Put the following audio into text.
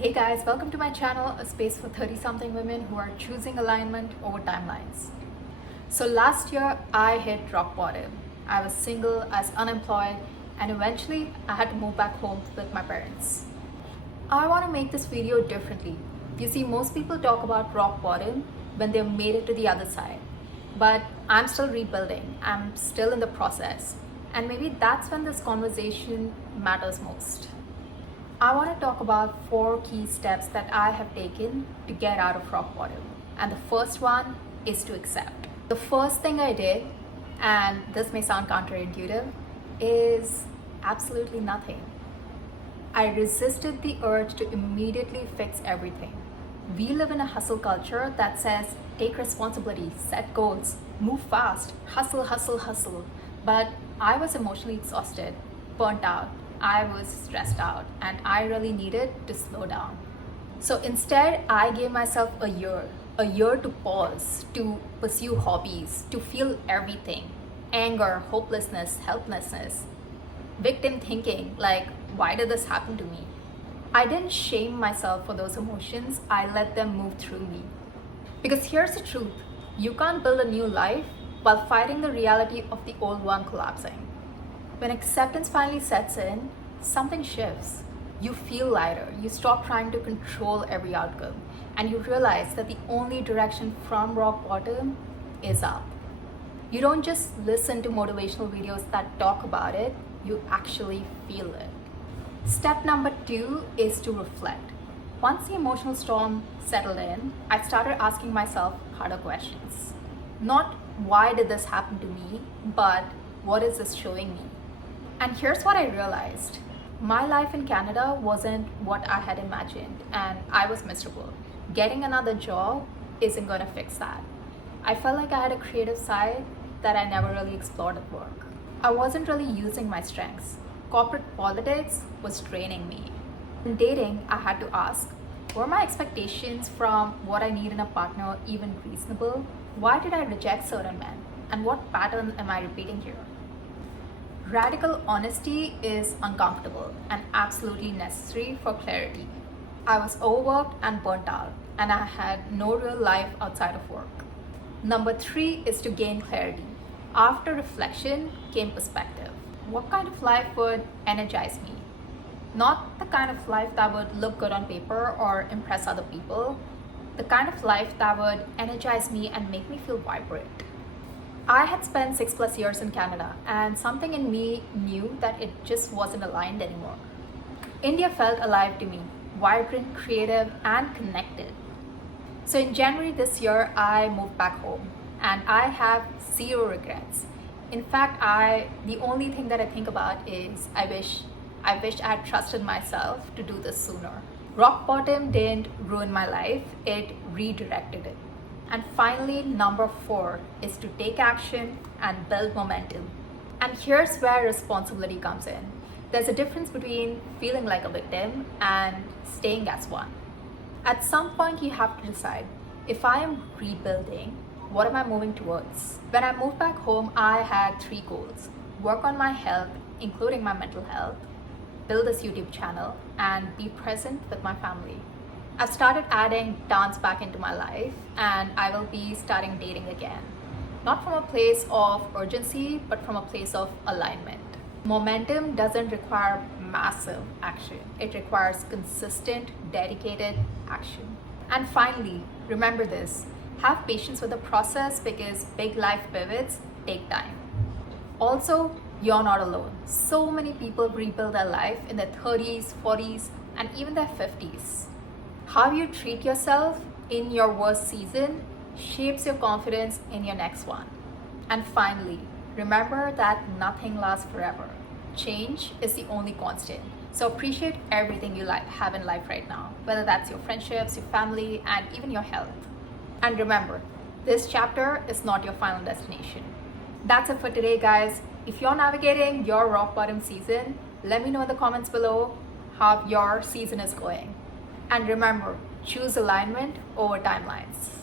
Hey guys, welcome to my channel, a space for 30-something women who are choosing alignment over timelines. So last year, I hit rock bottom. I was single, I was unemployed, and eventually I had to move back home with my parents. I want to make this video differently. You see, most people talk about rock bottom when they've made it to the other side. But I'm still rebuilding, I'm still in the process. And maybe that's when this conversation matters most. I want to talk about 4 key steps that I have taken to get out of rock bottom. And the first one is to accept. The first thing I did, and this may sound counterintuitive, is absolutely nothing. I resisted the urge to immediately fix everything. We live in a hustle culture that says take responsibility, set goals, move fast, hustle, hustle, hustle. But I was emotionally exhausted, burnt out. I was stressed out and I really needed to slow down. So instead, I gave myself a year to pause, to pursue hobbies, to feel everything: anger, hopelessness, helplessness, victim thinking, like, why did this happen to me? I didn't shame myself for those emotions, I let them move through me. Because here's the truth, you can't build a new life while fighting the reality of the old one collapsing. When acceptance finally sets in, something shifts. You feel lighter, you stop trying to control every outcome, and you realize that the only direction from rock bottom is up. You don't just listen to motivational videos that talk about it, you actually feel it. Step number 2 is to reflect. Once the emotional storm settled in, I started asking myself harder questions. Not why did this happen to me, but what is this showing me? And here's what I realized. My life in Canada wasn't what I had imagined, and I was miserable. Getting another job isn't going to fix that. I felt like I had a creative side that I never really explored at work. I wasn't really using my strengths. Corporate politics was draining me. In dating, I had to ask, were my expectations from what I need in a partner even reasonable? Why did I reject certain men? And what pattern am I repeating here? Radical honesty is uncomfortable and absolutely necessary for clarity. I was overworked and burnt out, and I had no real life outside of work. Number 3 is to gain clarity. After reflection came perspective. What kind of life would energize me? Not the kind of life that would look good on paper or impress other people. The kind of life that would energize me and make me feel vibrant. I had spent 6+ years in Canada, and something in me knew that it just wasn't aligned anymore. India felt alive to me, vibrant, creative, and connected. So in January this year, I moved back home, and I have 0 regrets. In fact, the only thing that I think about is I wish I had trusted myself to do this sooner. Rock bottom didn't ruin my life, it redirected it. And finally, number 4 is to take action and build momentum. And here's where responsibility comes in. There's a difference between feeling like a victim and staying as one. At some point, you have to decide, if I am rebuilding, what am I moving towards? When I moved back home, I had 3 goals. Work on my health, including my mental health, build this YouTube channel, and be present with my family. I've started adding dance back into my life, and I will be starting dating again. Not from a place of urgency, but from a place of alignment. Momentum doesn't require massive action. It requires consistent, dedicated action. And finally, remember this, have patience with the process because big life pivots take time. Also, you're not alone. So many people rebuild their life in their 30s, 40s, and even their 50s. How you treat yourself in your worst season shapes your confidence in your next one. And finally, remember that nothing lasts forever. Change is the only constant. So appreciate everything you have in life right now, whether that's your friendships, your family, and even your health. And remember, this chapter is not your final destination. That's it for today, guys. If you're navigating your rock bottom season, let me know in the comments below how your season is going. And remember, choose alignment over timelines.